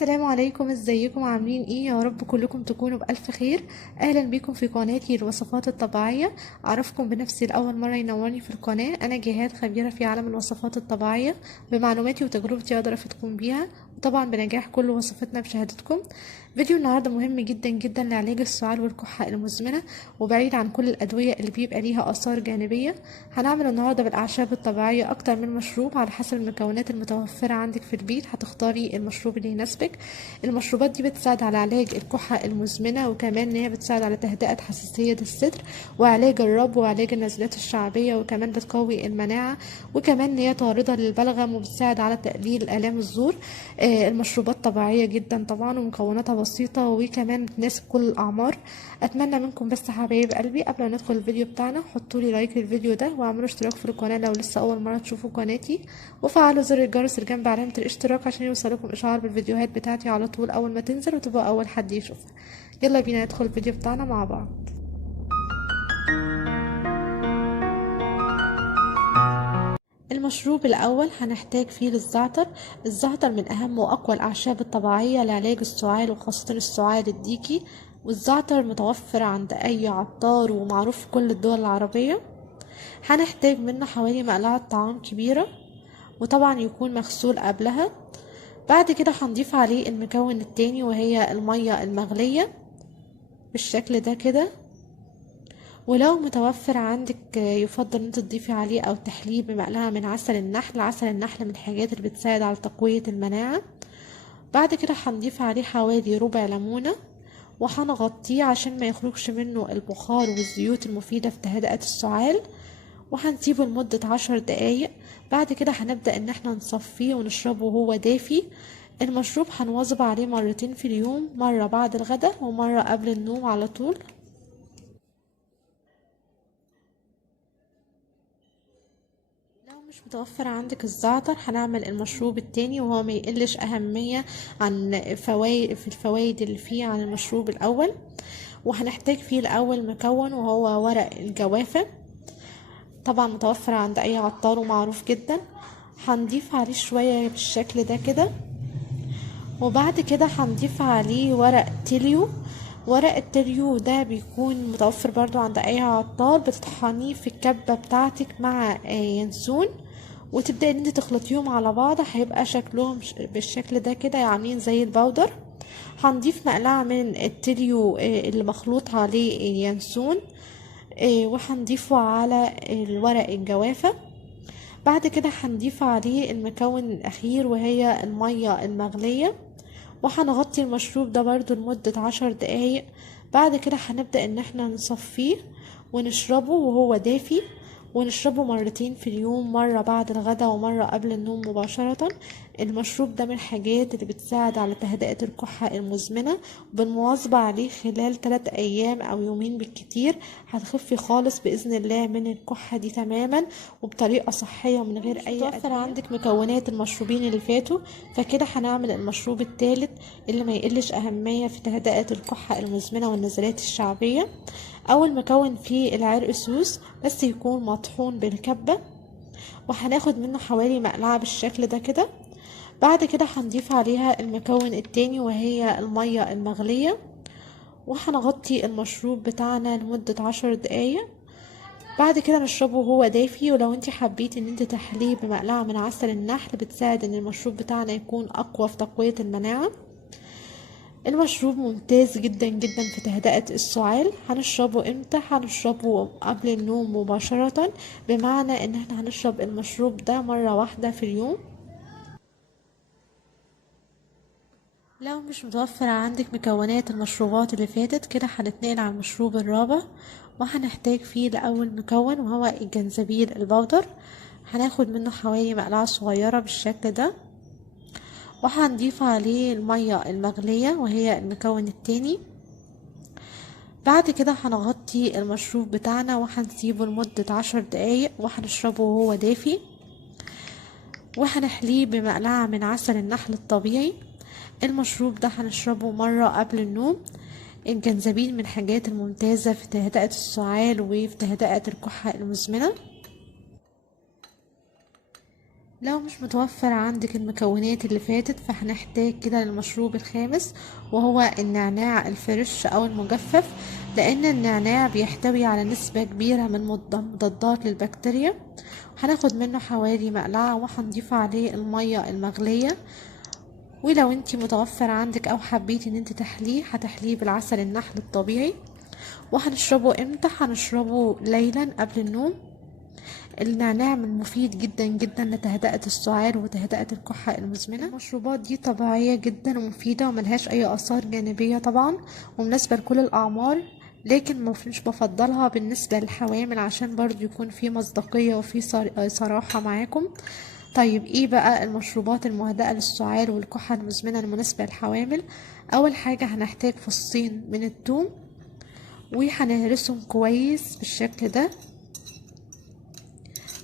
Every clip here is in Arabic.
السلام عليكم، ازيكم؟ عاملين ايه؟ يا رب كلكم تكونوا بألف خير. اهلا بيكم في قناتي الوصفات الطبيعية. اعرفكم بنفسي لأول مرة ينورني في القناة. انا جهاد، خبيرة في عالم الوصفات الطبيعية. بمعلوماتي وتجربتي اقدر افيدكم بيها، وطبعا بنجاح كل وصفتنا بشهادتكم. فيديو النهاردة مهم جدا جدا لعلاج السعال والكحة المزمنة، وبعيد عن كل الأدوية اللي بيبقى ليها آثار جانبية. هنعمل النهاردة بالأعشاب الطبيعية أكتر من مشروب على حسب المكونات المتوفرة عندك في البيت. هتختاري المشروب اللي يناسبك. المشروبات دي بتساعد على علاج الكحة المزمنة، وكمان ان هي بتساعد على تهدئة حساسية الصدر، وعلاج الربو، وعلاج النزلات الشعبية، وكمان بتقوي المناعة، وكمان ان هي طاردة للبلغم، وبتساعد على تقليل آلام الزور. المشروبات طبيعية جدا طبعا، ومكوناتها بسيطة، وكمان بتناسب كل الأعمار. أتمنى منكم بس حبايب قلبي، قبل ما ندخل الفيديو بتاعنا حطولي لايك للفيديو ده، واعملوا اشتراك في القناة لو لسه أول مرة تشوفوا قناتي، وفعلوا زر الجرس اللي جنب علامة الاشتراك عشان يوصلكم إشعار بالفيديوهات بتاعتي على طول أول ما تنزل، وتبقى أول حد يشوفها. يلا بينا ندخل الفيديو بتاعنا مع بعض. المشروب الأول هنحتاج فيه للزعتر. الزعتر من أهم وأقوى الأعشاب الطبيعية لعلاج السعال، وخاصة السعال الديكي. والزعتر متوفر عند أي عطار، ومعروف في كل الدول العربية. هنحتاج منه حوالي مقلعة طعام كبيرة، وطبعا يكون مغسول قبلها. بعد كده هنضيف عليه المكون التاني، وهي المية المغلية بالشكل ده كده. ولو متوفر عندك يفضل ان انت تضيفي عليه او تحليه بمقلعة من عسل النحل. عسل النحل من الحاجات اللي بتساعد على تقوية المناعة. بعد كده هنضيف عليه حوالي ربع ليمونة، وهنغطيه عشان ما يخرجش منه البخار والزيوت المفيدة في تهدئة السعال، وهنسيبه لمدة 10 دقايق. بعد كده هنبدأ ان احنا نصفيه ونشربه وهو دافي. المشروب هنواظب عليه مرتين في اليوم، مرة بعد الغداء ومرة قبل النوم على طول. لو مش متوفر عندك الزعتر هنعمل المشروب التاني، وهو ما يقلش أهمية عن الفوائد اللي فيه عن المشروب الأول. وهنحتاج فيه الأول مكون، وهو ورق الجوافة. طبعا متوفر عند أي عطار ومعروف جدا. هنضيف عليه شوية بالشكل ده كده. وبعد كده هنضيف عليه ورق تيليو. ورق التريو ده بيكون متوفر برضو عند اي عطار. بتطحنيه في الكبة بتاعتك مع ينسون، وتبدأي ان انت تخلطيهم على بعض. هيبقى شكلهم بالشكل ده كده، عاملين زي البودر. هنضيف مقلعة من التريو اللي مخلوط عليه ينسون، وهنضيفه على الورق الجوافة. بعد كده هنضيف عليه المكون الأخير، وهي المية المغلية. وهنغطي المشروب ده برضو لمدة 10 دقايق. بعد كده هنبدأ ان احنا نصفيه ونشربه وهو دافي. ونشربه مرتين في اليوم، مرة بعد الغداء ومرة قبل النوم مباشرة. المشروب ده من الحاجات اللي بتساعد على تهدئة الكحة المزمنة، بالمواظبة عليه خلال 3 أيام أو يومين بالكتير هتخفي خالص بإذن الله من الكحة دي تماما، وبطريقة صحية ومن غير أي أدوية. متوفر عندك مكونات المشروبين اللي فاتوا، فكده هنعمل المشروب الثالث اللي ما يقلش أهمية في تهدئة الكحة المزمنة والنزلات الشعبية. أول مكون فيه العرق سوس، بس يكون مطحون بالكبة، وهناخد منه حوالي مقلعة بالشكل ده كده. بعد كده هنضيف عليها المكون التاني، وهي المية المغلية. وهنغطي المشروب بتاعنا لمدة 10 دقايق. بعد كده نشربه وهو دافي. ولو انت حبيتي ان انت تحليه بمقلعة من عسل النحل، بتساعد ان المشروب بتاعنا يكون اقوى في تقوية المناعة. المشروب ممتاز جدا جدا في تهدئة السعال. هنشربه امتى؟ هنشربه قبل النوم مباشرة، بمعنى ان احنا هنشرب المشروب ده مرة واحدة في اليوم. لو مش متوفر عندك مكونات المشروبات اللي فاتت، كده هنتنقل على المشروب الرابع. وهنحتاج فيه لأول مكون، وهو الجنزبيل البودر. هناخد منه حوالي مقلعة صغيرة بالشكل ده. وهنضيف عليه المية المغلية، وهي المكون التاني. بعد كده هنغطي المشروب بتاعنا وهنسيبه لمدة 10 دقايق، وهنشربه وهو دافي. وهنحليه بمقلعة من عسل النحل الطبيعي. المشروب ده هنشربه مرة قبل النوم. الجنزبيل من الحاجات الممتازة في تهدئة السعال وفي تهدئة الكحة المزمنة. لو مش متوفر عندك المكونات اللي فاتت فهنحتاج كده للمشروب الخامس، وهو النعناع الفريش او المجفف، لان النعناع بيحتوي على نسبة كبيرة من مضادات للبكتيريا. هناخد منه حوالي مقلعة وهنضيف عليه المية المغلية. ولو انتي متوفر عندك او حبيتي ان انت تحليه هتحليه بالعسل النحل الطبيعي. وهنشربه امتى؟ هنشربه ليلا قبل النوم. النعناع من مفيد جدا جدا لتهدئة السعال وتهدئة الكحة المزمنة. المشروبات دي طبيعية جدا ومفيدة وملهاش أي آثار جانبية طبعا، ومناسبة لكل الأعمار. لكن مش بفضلها بالنسبة للحوامل عشان برضو يكون في مصداقية وفي صراحة معاكم. طيب ايه بقى المشروبات المهدئة للسعال والكحة المزمنة المناسبة للحوامل؟ أول حاجة هنحتاج فصين من الثوم، وهنهرسهم كويس بالشكل ده.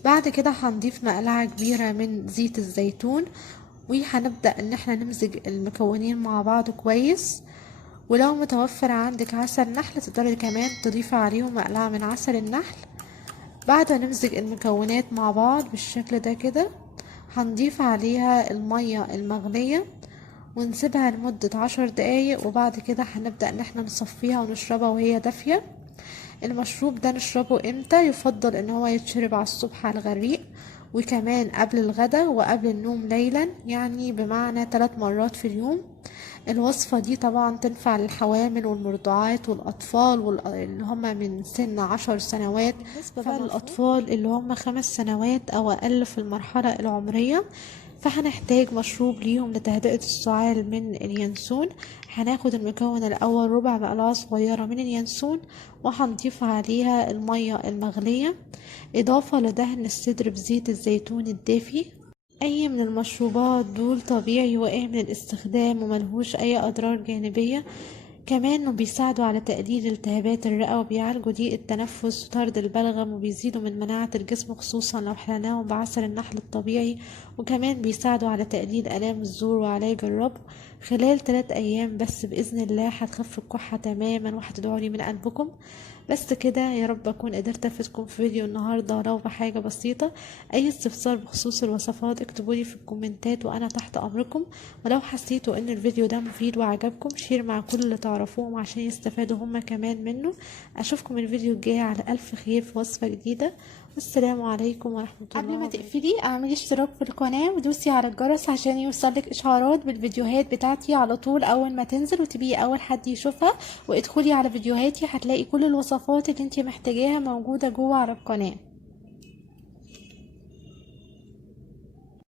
بعد كده هنضيف مقلعة كبيرة من زيت الزيتون، وهنبدأ ان احنا نمزج المكونين مع بعض كويس. ولو متوفر عندك عسل نحل تقدري كمان تضيفي عليهم مقلعة من عسل النحل. بعد ما نمزج المكونات مع بعض بالشكل ده كده، هنضيف عليها المية المغلية ونسيبها لمدة 10 دقايق، وبعد كده هنبدأ ان احنا نصفيها ونشربها وهي دافية. المشروب ده نشربه امتى؟ يفضل ان هو يتشرب على الصبح على الغريق، وكمان قبل الغدا وقبل النوم ليلا، يعني بمعنى 3 مرات في اليوم. الوصفة دي طبعا تنفع للحوامل والمرضعات والأطفال اللي هم من سن 10 سنوات. بالنسبة بقى للأطفال اللي هم 5 سنوات أو أقل في المرحلة العمرية، فهنحتاج مشروب ليهم لتهدئة السعال من اليانسون. هناخد المكون الأول ربع مقلعة صغيرة من اليانسون، وهنضيف عليها المية المغلية، إضافة لدهن الصدر بزيت الزيتون الدافي. أي من المشروبات دول طبيعي وآمن الاستخدام وملهوش أي أضرار جانبية. كمان بيساعدوا على تقليل التهابات الرئة، وبيعالجوا ضيق التنفس وطرد البلغم، وبيزيدوا من مناعة الجسم خصوصا لو حليناهم بعسل النحل الطبيعي. وكمان بيساعدوا على تقليل آلام الزور وعلاج الربو. خلال 3 أيام بس بإذن الله هتخف الكحة تماما وهتدعولي من قلبكم. بس كده، يا رب أكون قدرت أفيدكم في فيديو النهاردة ولو بحاجة بسيطة. أي استفسار بخصوص الوصفات اكتبولي في الكومنتات وأنا تحت أمركم. ولو حسيتوا ان الفيديو ده مفيد وعجبكم شير مع كل اللي تعرفوهم عشان يستفادوا هما كمان منه. اشوفكم الفيديو الجاي على الف خير في وصفة جديدة، والسلام عليكم ورحمة الله قبل ما وبركاته. تقفلي اعملي اشتراك في القناة ودوسي على الجرس عشان يوصلك اشعارات بالفيديوهات بتاعتي على طول اول ما تنزل وتبقي اول حد يشوفها. وادخلي على فيديوهاتي هتلاقي كل الوصفات اللي انتي محتاجاها موجودة جوه على القناة.